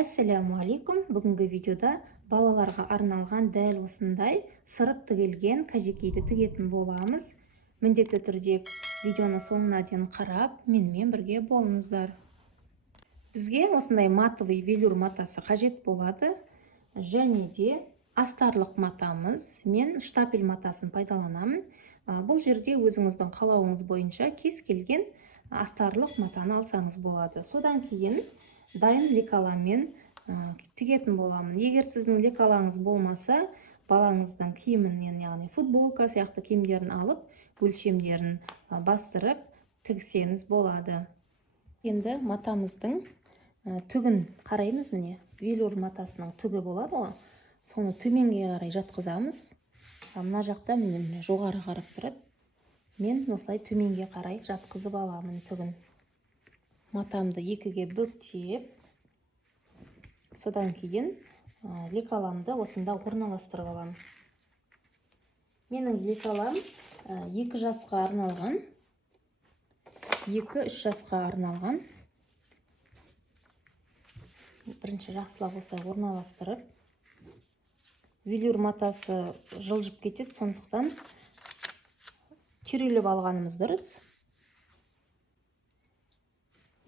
Ассаламу алейкум. Бүгінгі видеода балаларға арналған дәл осындай сырып тігілген кәжекейді тігетін боламыз. Міндетті түрде видеоны соңына дейін қарап, менімен бірге болыңыздар. Бізге осындай матовый велюр матасы қажет болады. Және де астарлық матамыз, мен штапель матасын пайдаланамын. Бұл жерде өзіңіздің қалауыңыз бойынша кез келген астарлық матаны алсаңыз болады. Содан кейін дайын лекаламен тігетін боламын. Егер сіздің лекалаңыз болмаса, балаңыздың киімінен, яғни футболка сияқты киімдерін алып, өлшемдерін бастырып тігсеңіз болады. Енді матамыздың түгін қараймыз. Міне велюр матасының түгі болады ғой. Соны төменге қарай жатқызамыз. Мына жақта міне жоғары қарап тұрады. Мен осылай төменге қарай жатқызып аламын түгін. Матамды екіге бүктеп, содан кейін лекаламды осында орналастырып аламын. Менің лекалам 2 жасқа арналған, 2-3 жасқа арналған. Бірінші жақсылап осылай орналастырып, велюр матасы жылжып кетеді, сондықтан түйрелеп алғанымыз дұрыс.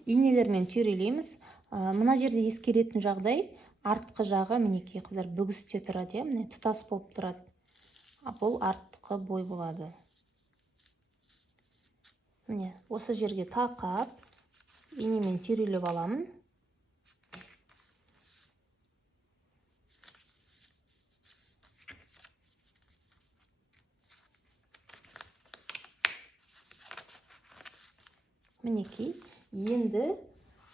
Инелермен түйрелейміз. Мына жерде ескеретін жағдай, артқы жағы мінекей қыздар бүгісте тұрады, міне тұтас болып тұрады. Бұл артқы бой болады. Міне осы жерге тақап, инемен түйрелеп аламын. Мінекей, енді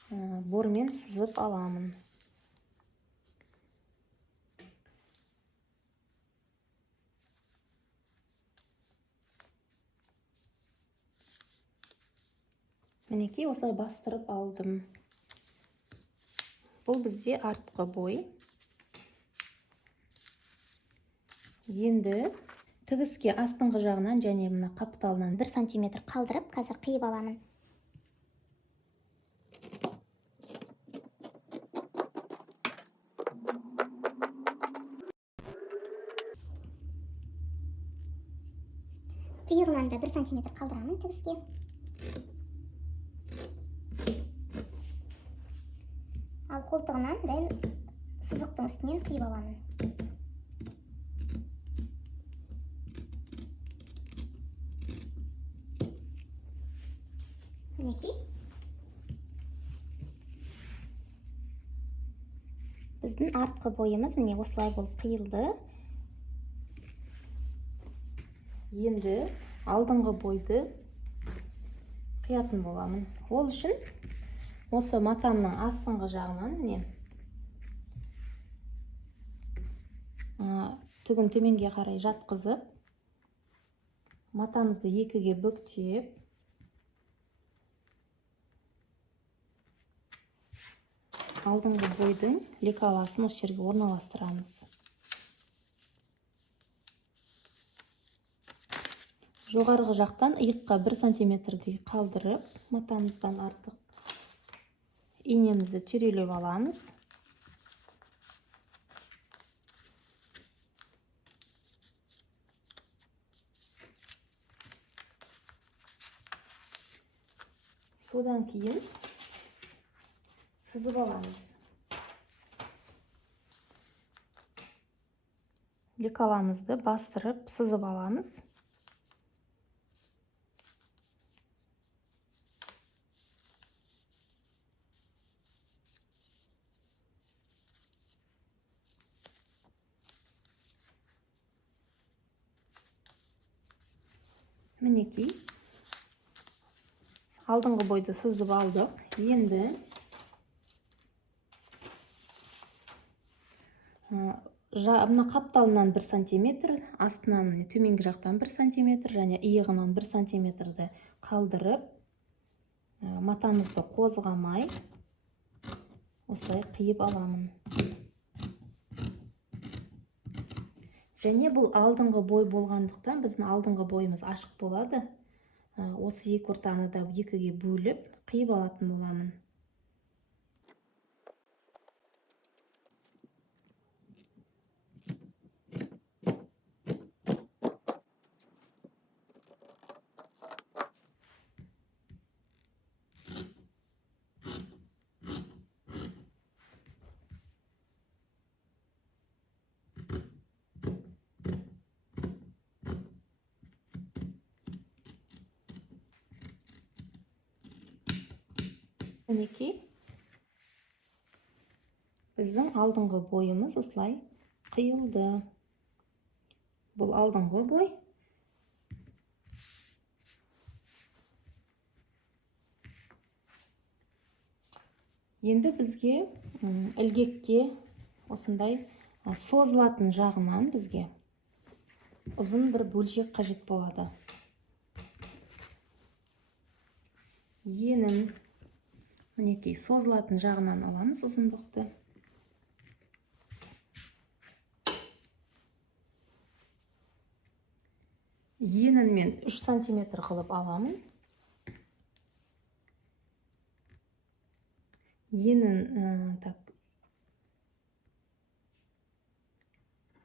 бормен сызып аламын. Мінекей, осылай бастырып алдым. Бұл бізде артқы бой. Енді тігіске астыңғы жағынан және мына қапталынан 1 сантиметр қалдырып, қазір қиып аламын. Қиығынан да 1 сантиметр қалдырамын тігіске. Ал қолтығынан дәл сызықтың үстінен қиып аламын. Мінекей. Біздің артқы бойымыз міне осылай болып қиылды. Енді алдыңғы бойды қиятын боламын. Ол үшін осы матамның астыңғы жағынан міне түгін төменге қарай жатқызып, матамызды екіге бүктеп, алдыңғы бойдың лекаласын осы жерге орналастырамыз. Жоғарғы жақтан иыққа 1 сантиметрдей қалдырып, матамыздан артық инемізді түйрелеп аламыз. Содан кейін сызып аламыз. Лекаламызды бастырып сызып аламыз. Мінекей, алдыңғы бойды сызып алдық. Енді мына қапталынан 1 сантиметр, астынан төменгі жақтан 1 сантиметр және иығынан 1 сантиметрді қалдырып, матамызды қозғамай осылай қиып аламын. Және бұл алдыңғы бой болғандықтан біздің алдыңғы бойымыз ашық болады. Осы екі ортаны да екіге бөліп қиып алатын боламын. Мінекей біздің алдыңғы бойымыз осылай қиылды. Бұл алдыңғы бой. Енді бізге ілгекке осындай созылатын жағынан бізге ұзын бір бөлшек қажет болады. Енін мінекей созылатын жағынан аламыз ұзындықты. Енін мен 3 сантиметр қылып аламын. Енін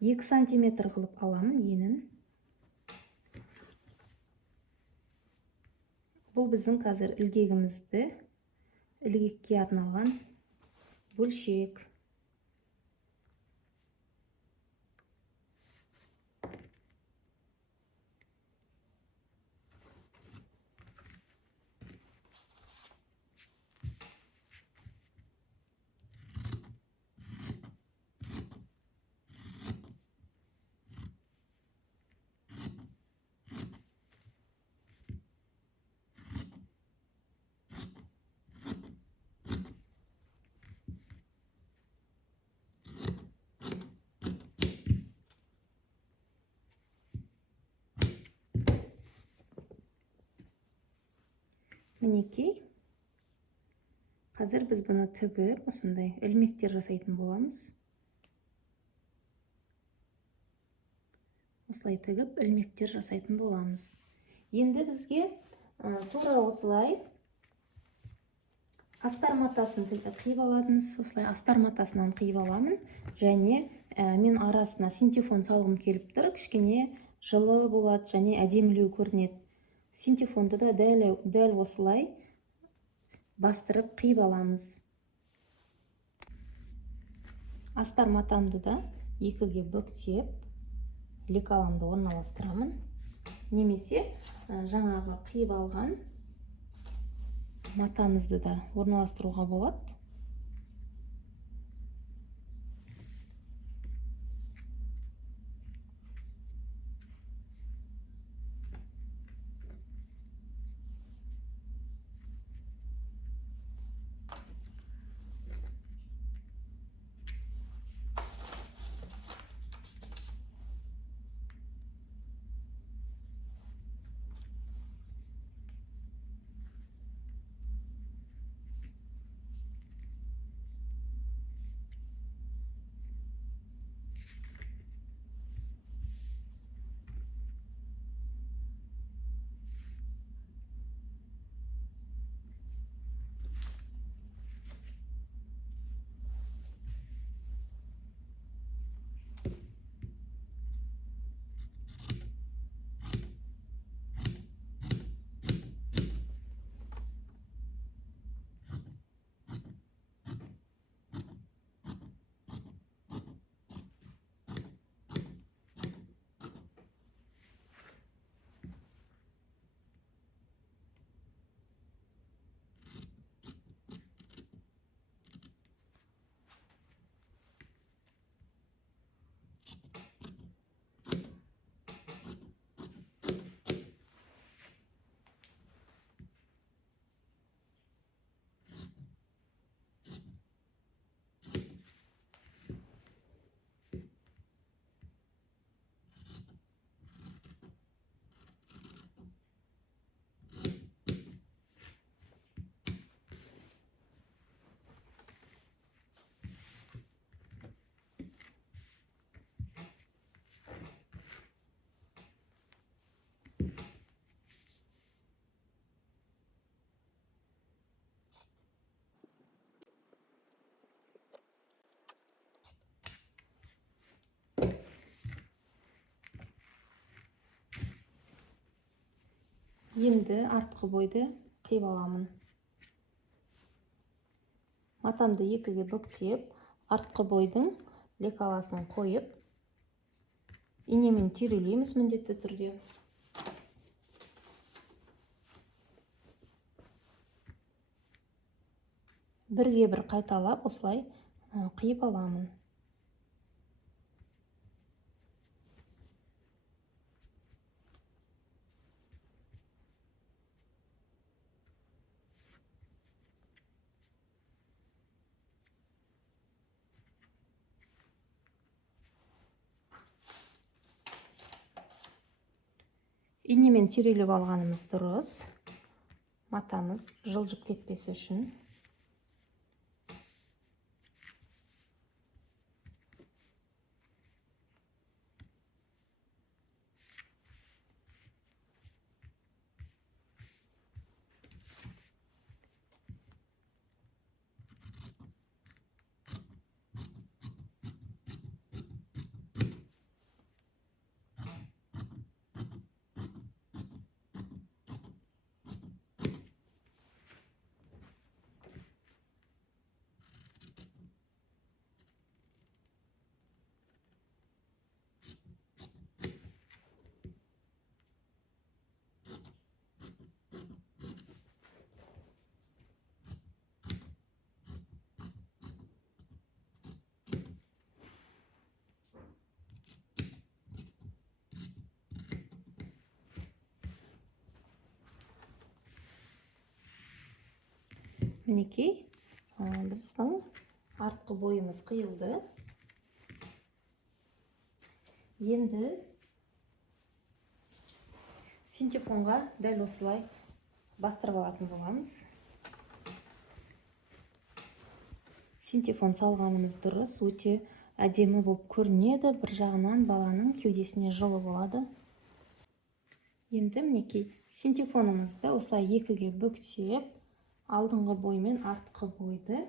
2 сантиметр қылып аламын енін. Бұл біздің қазір ілгекке арналған бөлшек. Мінекей, қазір біз бұны тігіп, осындай ілмектер жасайтын боламыз. Осылай тігіп, ілмектер жасайтын боламыз. Енді бізге тура осылай астар матасын қиып аламыз. Осылай астар матасынан қиып аламын. Және мен арасына синтефон салғым келіп тұр. Кішкене жылы болады және әдемілеу көрінеді. Синтефонды да дәл осылай бастырып қиып аламыз. Астар матамды да екіге бүктеп, лекаламды орналастырамын. Немесе жаңағы қиып алған матамызды да орналастыруға болады. Енді артқы бойды қиып аламын. Матамды екіге бүктеп, артқы бойдың лекаласын қойып, инемен түйрелейміз міндетті түрде. бірге бір қайталап осылай қиып аламын. Инемен түйрелеп алғанымыз дұрыс. Матамыз жылжып кетпесі үшін. Мінекей, біздің артқы бойымыз қиылды. Енді синтефонға дәл осылай бастырып алатын боламыз. Синтефон салғанымыз дұрыс, өте әдемі болып көрінеді. Бір жағынан баланың кеудесіне жылы болады. Енді мінекей, синтефонымызды осылай екіге бүктеп, алдыңғы бой мен артқы бойды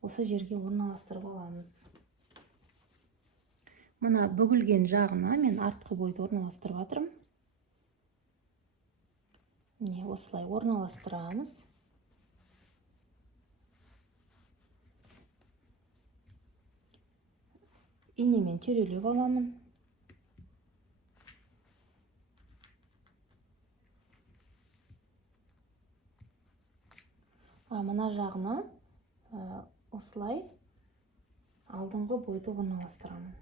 осы жерге орналастырып аламыз. Мына бүгілген жағына мен артқы бойды орналастырып жатырмын. Міне осылай орналастырамыз. Инемен түйрелеп аламын. Мына жағына осылай алдыңғы бойды орналастырамын.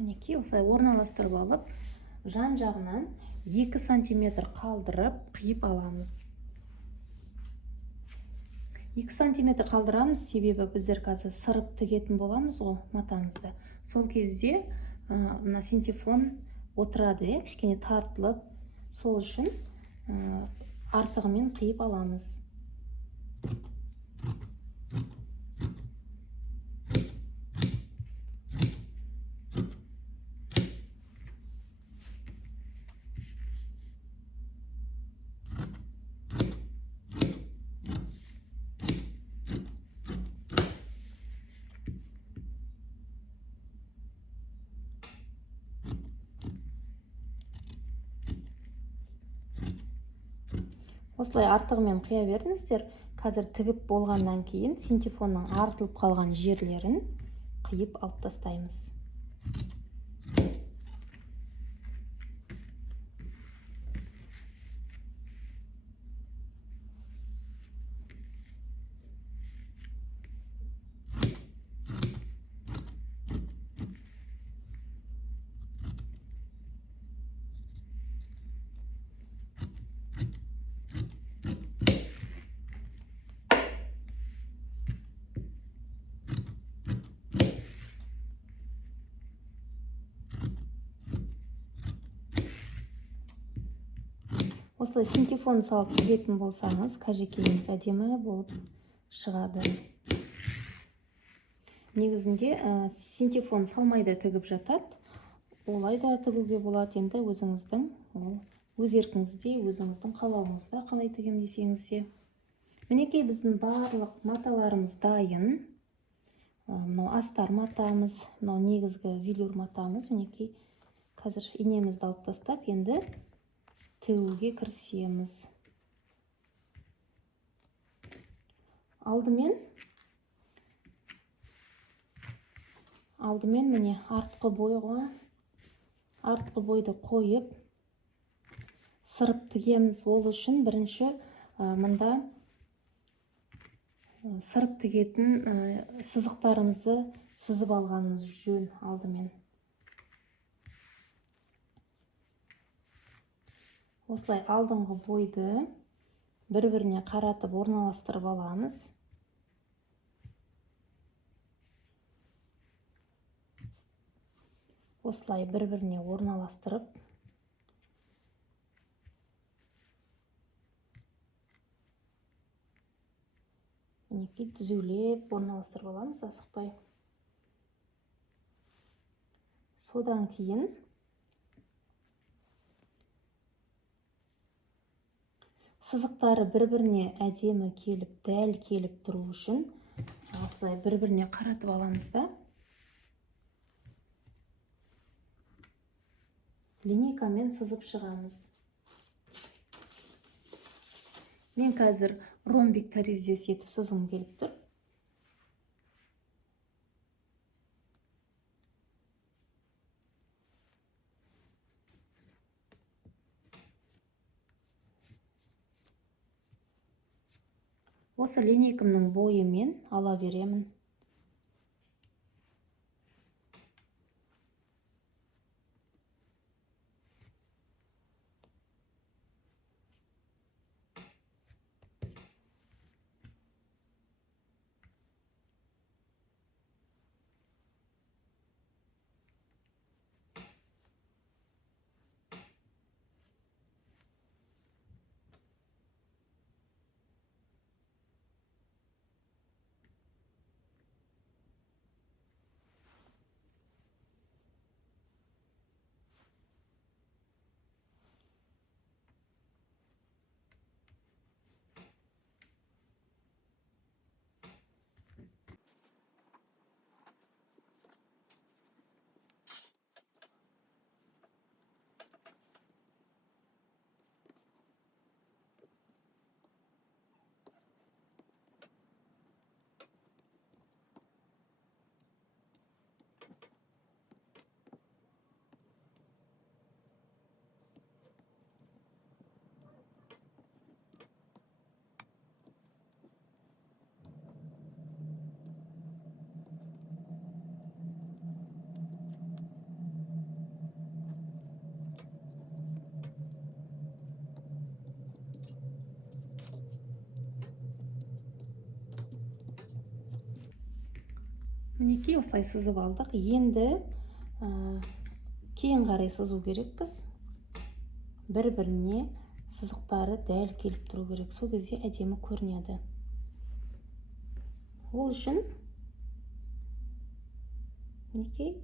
Мінекей осылай орналастырып алып, жан жағынан 2 сантиметр қалдырып қиып аламыз. 2 сантиметр қалдырамыз, себебі біздер қазір сырып тігетін боламыз ғой матамызды. Сол кезде мына синтефон отырады, кішкене тартылып, сол үшін артығымен қиып аламыз. Осылай артығымен қия беріңіздер. Қазір тігіп болғаннан кейін синтефонның артылып қалған жерлерін қиып алып тастаймыз. Осылай синтефон салып тігетін болсаңыз, қажекейіңіз әдемі болып шығады. Негізінде синтефон салмайда тігіп жатады. Олай да тігуге болады. Енді өзіңіздің өз еркіңізде, өзіңіздің қалауыңызда қалай тігем десеңіз де. Мінекей біздің барлық маталарымыз дайын. Мынау астар матамыз, мынау негізгі велюр матамыз. Мінекей қазір инемізді алып тастап, енді тігуге кірісеміз. Алдымен Алдымен міне артқы бойды қойып сырып тігеміз. Ол үшін бірінші мында сырып тігетін сызықтарымызды сызып алғанымыз жөн. Алдымен осылай алдыңғы бойды бір-біріне қаратып орналастырып аламыз. Осылай бір-біріне орналастырып мінекей түзулеп орналастырып аламыз асықпай. Содан кейін сызықтары бір-біріне әдемі келіп, дәл келіп тұру үшін осылай бір-біріне қаратып аламыз да. Линейкамен сызып шығамыз. Мен қазір ромбик тәріздес етіп сызғым келіп тұр. Осы линейкамның бойымен ала беремін. Мінекей осылай сызып алдық. Енді кейін қарай сызу керекпіз. Бір-біріне сызықтары дәл келіп тұру керек. Сол кезде әдемі көрінеді. Ол үшін мінекей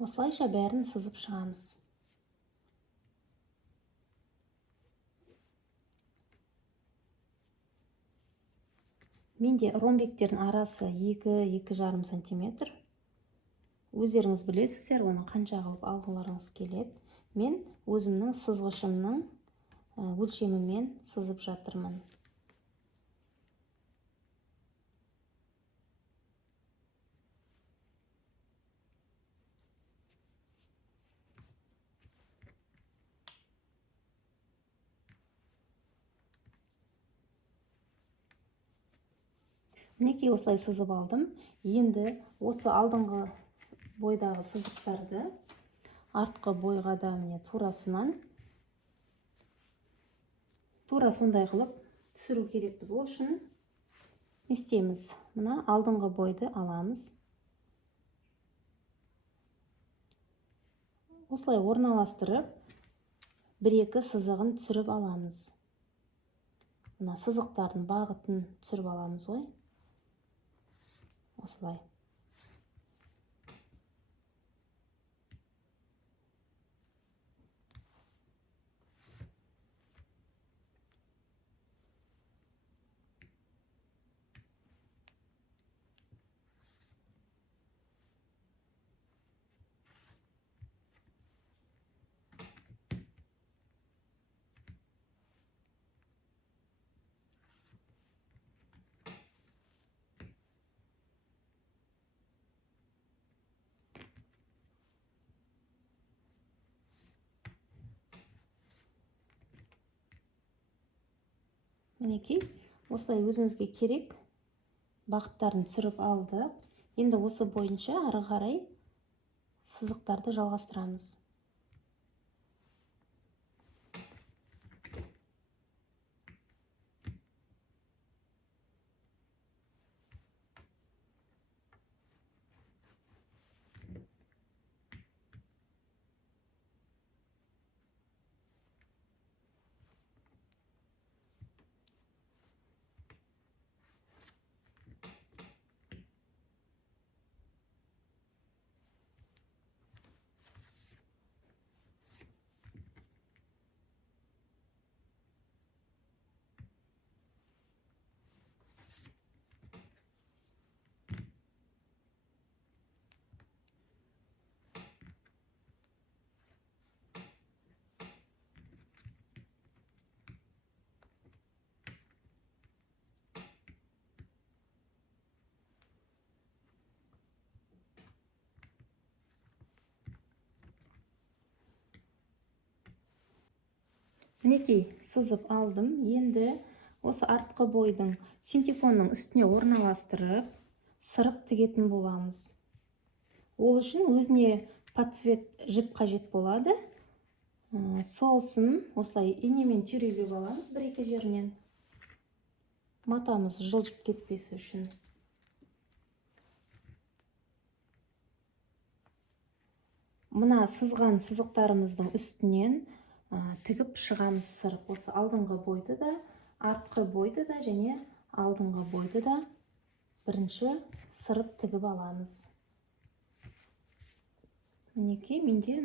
осылайша бәрін сызып шығамыз. Менде ромбиктердің арасы 2-2,5 сантиметр. Өздеріңіз білесіздер, оны қанша қылып алғыларыңыз келеді. Мен өзімнің сызғышымның өлшемімен сызып жатырмын. Мінекей осылай сызып алдым. Енді осы алдыңғы бойдағы сызықтарды артқы бойға да міне турасынан тура сондай қылып түсіру керекпіз. Ол үшін не істейміз? Мына алдыңғы бойды аламыз. Осылай орналастырып, бір-екі сызығын түсіріп аламыз. Мына сызықтардың бағытын түсіріп аламыз ғой. Осылай. Мінекей, осылай өзіңізге керек бағыттарын түсіріп алдық. Енді осы бойынша ары қарай сызықтарды жалғастырамыз. Мінекей, сызып алдым. Енді осы артқы бойдың синтепонның үстіне орналастырып, сырып тігетін боламыз. Ол үшін өзіне подцвет жіп қажет болады. Сосын осылай инемен түйрелеп аламыз бір-екі жерінен. Матамыз жылжып кетпесі үшін. Мына сызған сызықтарымыздың үстінен тігіп шығамыз сырып. Осы алдыңғы бойды да, артқы бойды да және алдыңғы бойды да бірінші сырып тігіп аламыз. Мінекей, менде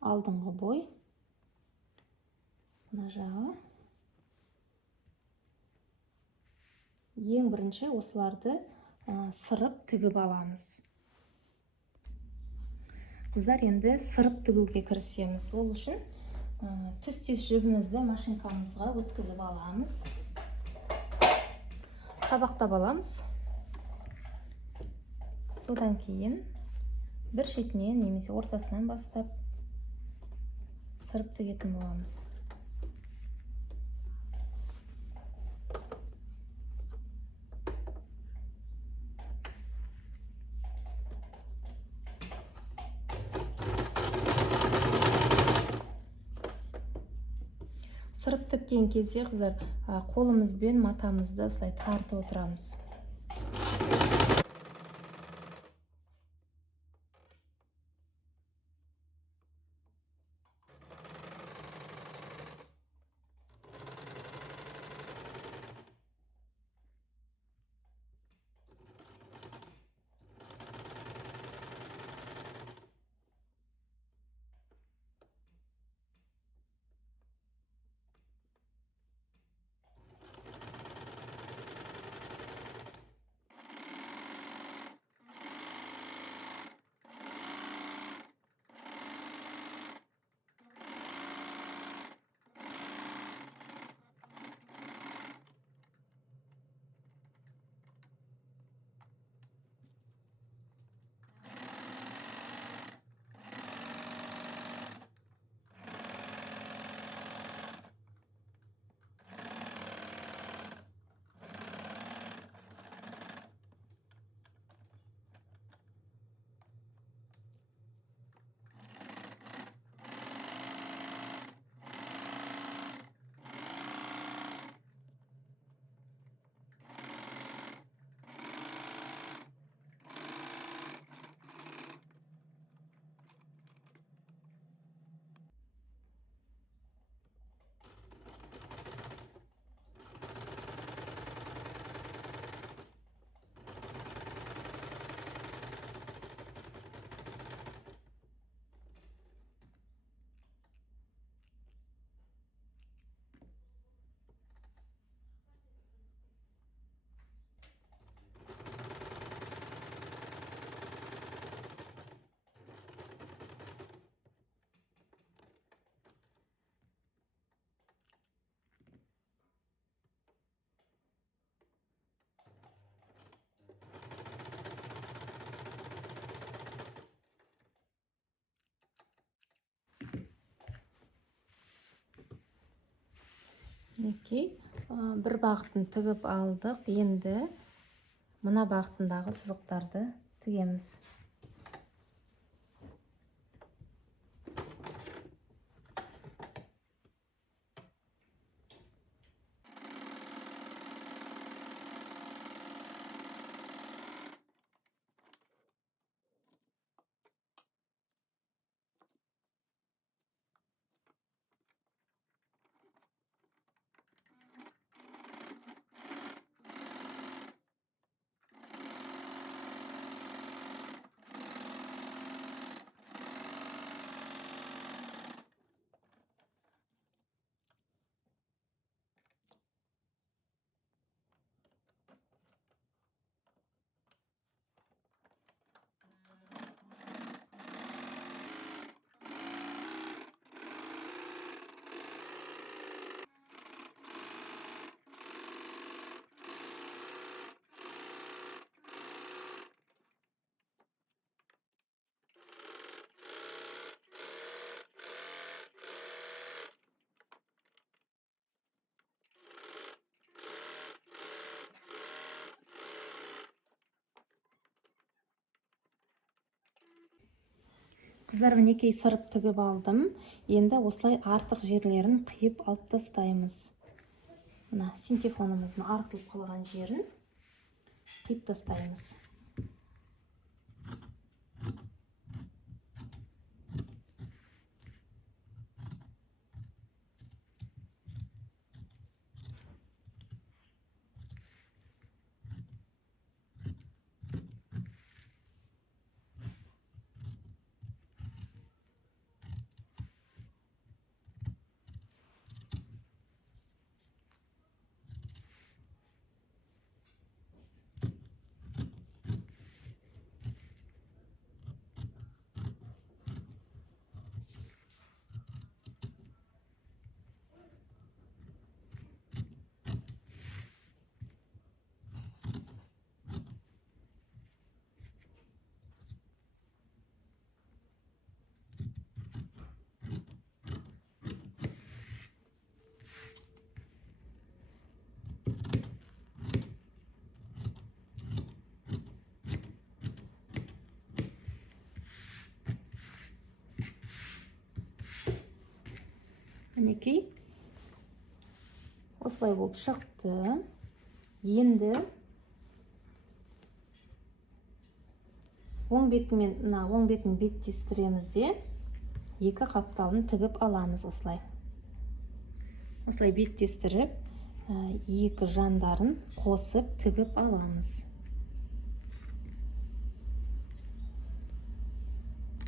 алдыңғы бой. Мына жағы. Ең бірінші осыларды сырып тігіп аламыз. Қыздар, енді сырып тігуге кірісеміз. Ол үшін түстес жібімізді машинкамызға өткізіп аламыз. Сабақтап аламыз. Содан кейін бір шетінен немесе ортасынан бастап сырып тігетін боламыз. Сырып тіккен кезде, қыздар, қолымызбен матамызды осылай тартып отырамыз. мінекей бір бағытын тігіп алдық. Енді мына бағытындағы сызықтарды тігеміз. Қыздар, мінекей сырып тігіп алдым. Енді осылай артық жерлерін қиып алып тастаймыз. Мына синтефонымыздың артылып қалған жерін қиып тастаймыз. Мінекей осылай болып шықты. Енді оң бетімен оң бетін беттестіреміз де екі қапталын тігіп аламыз. Осылай беттестіріп, екі жандарын қосып тігіп аламыз.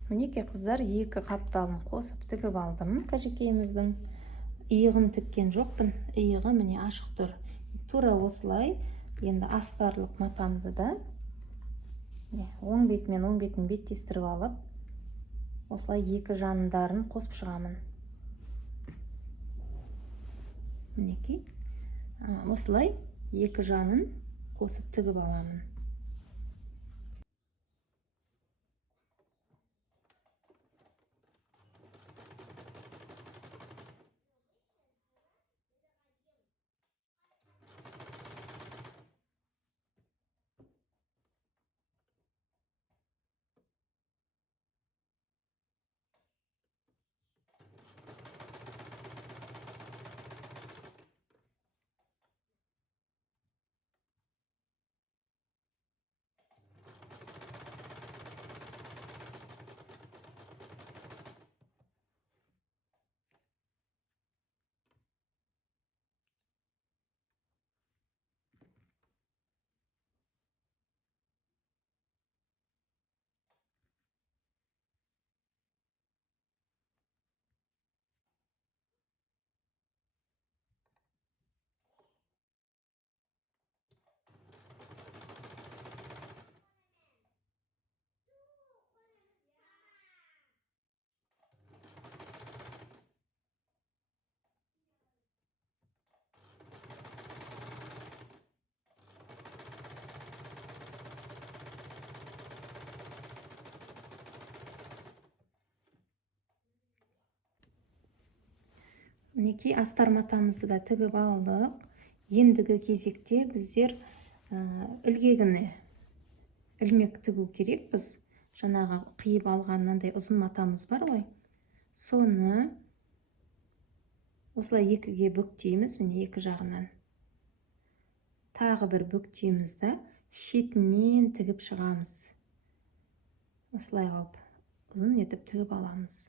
Мінекей қыздар, екі қапталын қосып тігіп алдым. Қажекейіміздің иығын тіккен жоқпын. Иығы міне ашық тұр. Тура осылай енді астарлық матамды да оң бетін беттестіріп алып, осылай екі жандарын қосып шығамын. Мінекей осылай екі жанын қосып тігіп аламын. мінекей астар матамызды да тігіп алдық. Ендігі кезекте біздер ілгегіне ілмек тігу керек. Біз жаңағы қиып алған мынандай ұзын матамыз бар ғой, соны осылай екіге бүктейміз. Міне екі жағынан тағы бір бүктейміз да шетінен тігіп шығамыз. Осылай қылып ұзын етіп тігіп аламыз.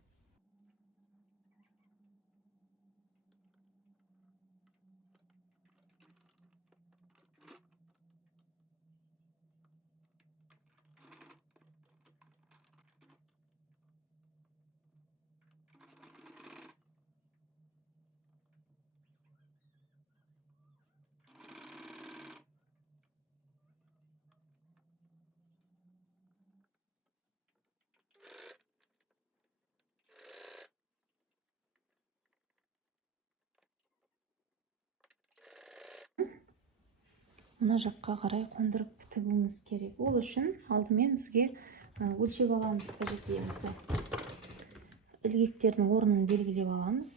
Мына жаққа қарай қондырып тігуіміз керек. Ол үшін алдымен бізге өлшеп аламыз қажеттілігімізді. Ілгектердің орнын белгілеп аламыз.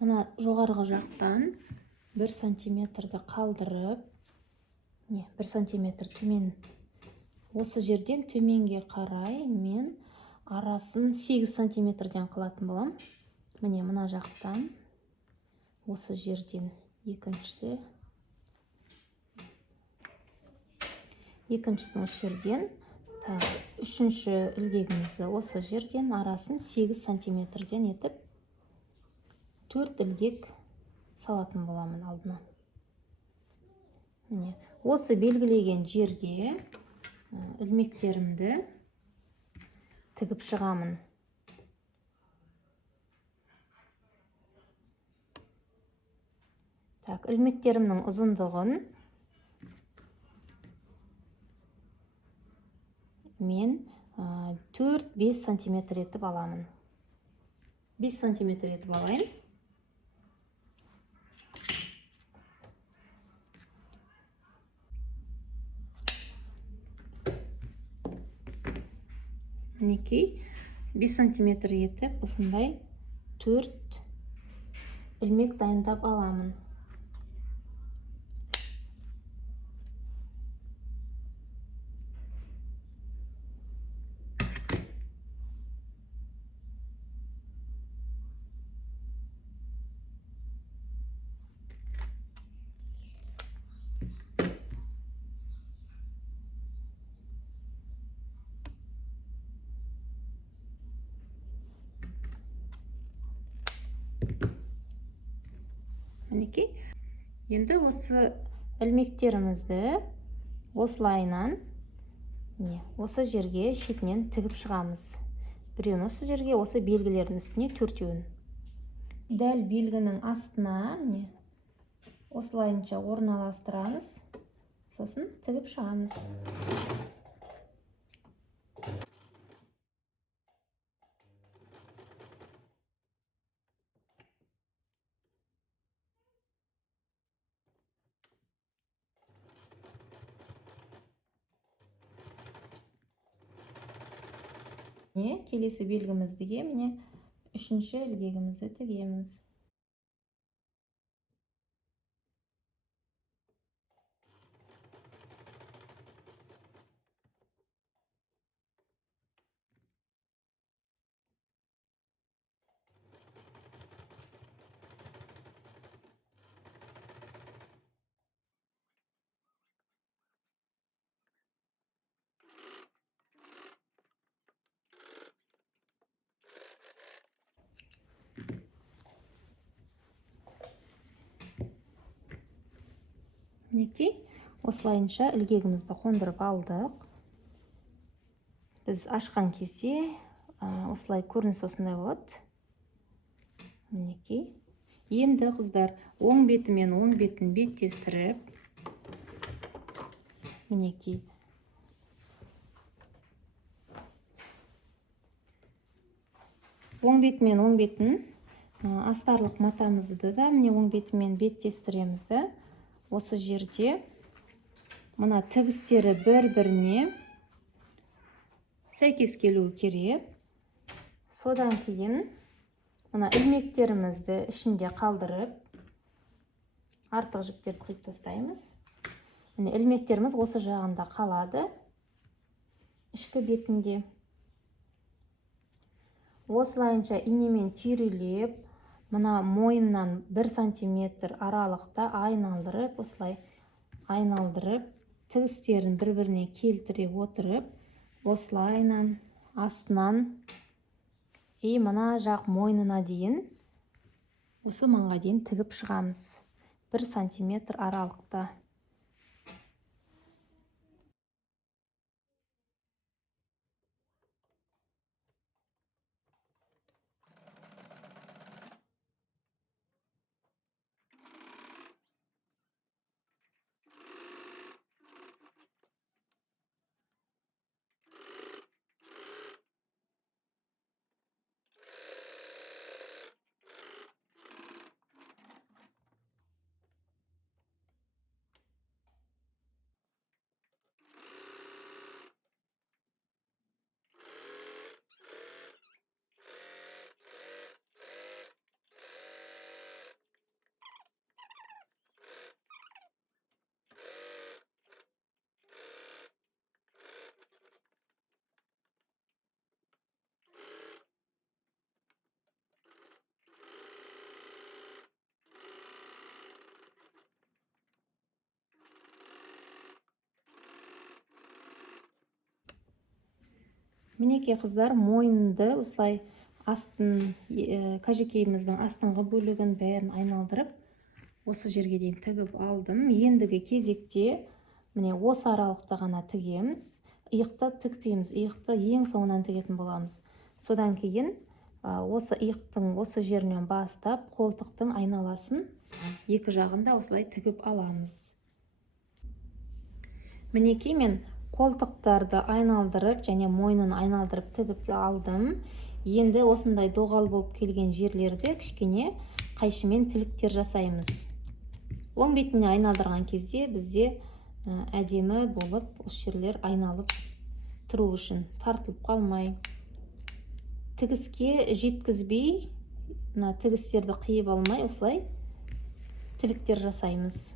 Мына жоғарғы жақтан 1 сантиметрді қалдырып, 1 сантиметр төмен, осы жерден төменге қарай мен арасын 8 сантиметрден қылатын болам. Міне мына жақтан осы жерден екіншісі осы жерден, үшінші ілгегімізді осы жерден арасын 8 сантиметрден етіп 4 ілгек салатын боламын алдына. Міне осы белгілеген жерге ілмектерімді тігіп шығамын. Ілмектерімнің ұзындығын мен 4-5 сантиметр етіп аламын. 5 сантиметр етіп алайын. Мінекей 5 сантиметр етіп осындай 4 ілмек дайындап аламын. Мінекей, енді осы ілмектерімізді осылайынан осы жерге шетінен тігіп шығамыз. Біреуін осы жерге, осы белгілердің үстіне төртеуін. Дәл белгінің астына осылайынша орналастырамыз, сосын тігіп шығамыз. Келесі белгіміздіге үшінші ілгегімізді тігеміз. Мінекей, осылайынша ілгегімізді қондырып алдық. Біз ашқан кезде осылай көрініс осындай болады. Мінекей. Енді қыздар оң беті мен оң бетін беттестіріп, мінекей. Оң беті мен оң бетін астарлық матамызды да оң бетімен беттестіреміз да. Осы жерде мына тігістері бір-біріне сәйкес келуі керек. Содан кейін мына ilmekтерimizni ішінде қалдырып, артық жіптерді қиып тастаймыз. Міне ilmekтерimiz осы жағында қалады, ішкі бетінде. Осылайынша инемен түйрелеп, мына мойыннан 1 сантиметр аралықта айналдырып, осылай айналдырып, тігістерін бір-біріне келтіре отырып, осылайынан астынан мына жақ мойнына дейін, осы маңға дейін тігіп шығамыз. 1 сантиметр аралықта. Мінекей қыздар, мойынды осылай астын, кәжекейіміздің астыңғы бөлігін бәрін айналдырып, осы жерге дейін тігіп алдым. Ендігі кезекте міне осы аралықта ғана тігеміз. Иықты тікпейміз, иықты ең соңынан тігетін боламыз. Содан кейін осы иықтың осы жерінен бастап, қолтықтың айналасын екі жағында осылай тігіп аламыз. Мінекей мен қолтықтарды айналдырып, және мойнын айналдырып тігіп алдым. Енді осындай доғал болып келген жерлерді кішкене қайшымен тіліктер жасаймыз. Оң бетіне айналдырған кезде бізде әдемі болып, осы жерлер айналып тұру үшін, тартылып қалмай. Тігіске жеткізбей, тігістерді қиып алмай, осылай тіліктер жасаймыз.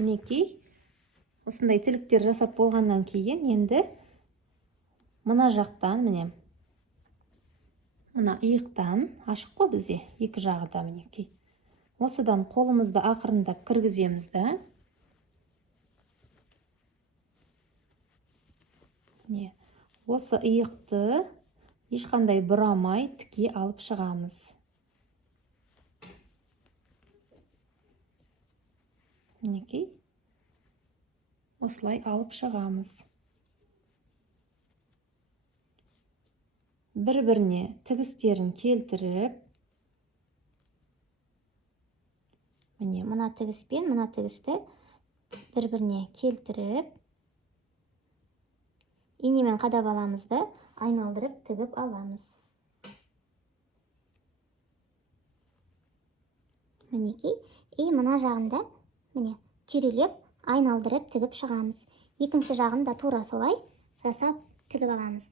Мінекей, осындай тіліктер жасап болғаннан кейін, енді мына жақтан, міне, мына иықтан, ашық қой бізде, екі жағы да мінекей. Осыдан қолымызды ақырындап кіргіземіз да. Осы иықты ешқандай бұрамай тіке алып шығамыз. Мінекей, осылай алып шығамыз. Бір-біріне тігістерін келтіріп, міне мына тігіспен мына тігісті бір-біріне келтіріп, инемен қадап аламыз да айналдырып тігіп аламыз. Мінекей, мына жағында міне түйрелеп айналдырып тігіп шығамыз. Екінші жағын да тура солай жасап тігіп аламыз.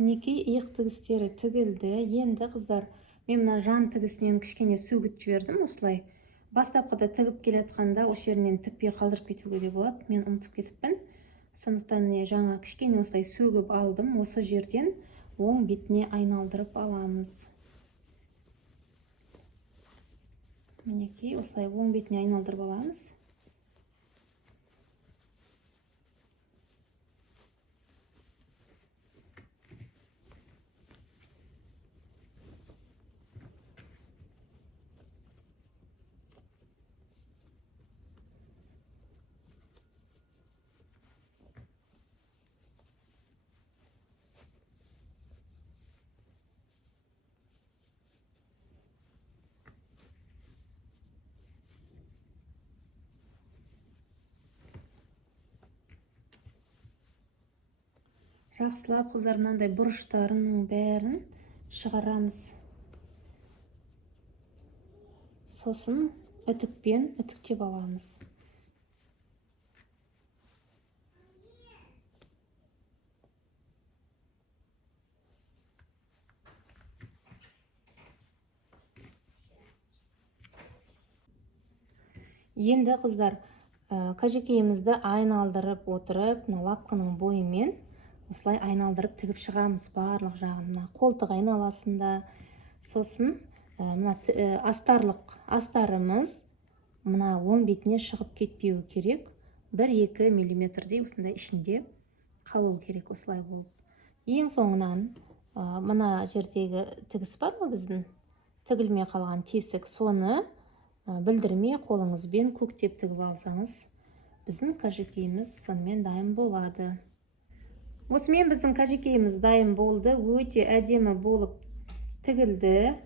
Мінекей, иық тігістері тігілді. Енді қыздар, мен мына жан тігісінен кішкене сөгіп жібердім осылай. бастапқыда тігіп келе жатқанда осы жерінен тікпей қалдырып кетуге де болады. Мен ұмытып кетіппін. Сондықтан жаңа кішкене осылай сөгіп алдым. Осы жерден оң бетіне айналдырып аламыз. Мінекей, осылай оң бетіне айналдырып аламыз. Жақсылап қыздар мынандай бұрыштарының бәрін шығарамыз. Сосын үтікпен үтіктеп аламыз. Енді қыздар, кәжекейімізді айналдырып отырып, лапканың бойымен осылай айналдырып тігіп шығамыз барлық жағына. Қолтық айналасында. Сосын астарымыз мына оң бетіне шығып кетпеу керек. 1-2 миллиметрдей осындай ішінде қалу керек осылай болып. Ең соңынан мына жердегі тігіс бар ма біздің? Тігілмей қалған тесік, соны білдірмей қолыңызбен көктеп тігіп алсаңыз, біздің кәжекейіміз сонымен дайын болады. Осымен біздің кәжекейіміз дайын болды. Өте әдемі болып тігілді.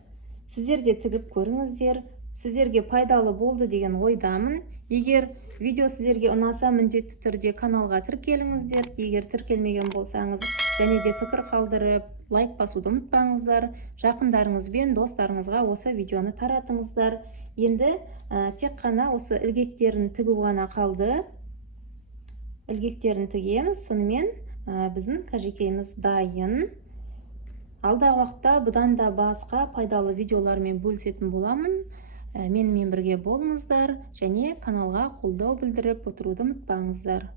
Сіздер де тігіп көріңіздер. Сіздерге пайдалы болды деген ойдамын. Егер видео сіздерге ұнаса, міндетті түрде каналға тіркеліңіздер. Егер тіркелмеген болсаңыз, және де пікір қалдырып, лайк басуды ұмытпаңыздар. Жақындарыңызбен, достарыңызға осы видеоны таратыңыздар. Енді тек қана осы ілгектерін тігу ғана қалды. Ілгектерін тігеміз. Сонымен біздің кәжекейіміз дайын. Алдағы уақытта бұдан да басқа пайдалы видеолармен бөлісетін боламын. Менімен бірге болыңыздар және каналға қолдау білдіріп отыруды ұмытпаңыздар.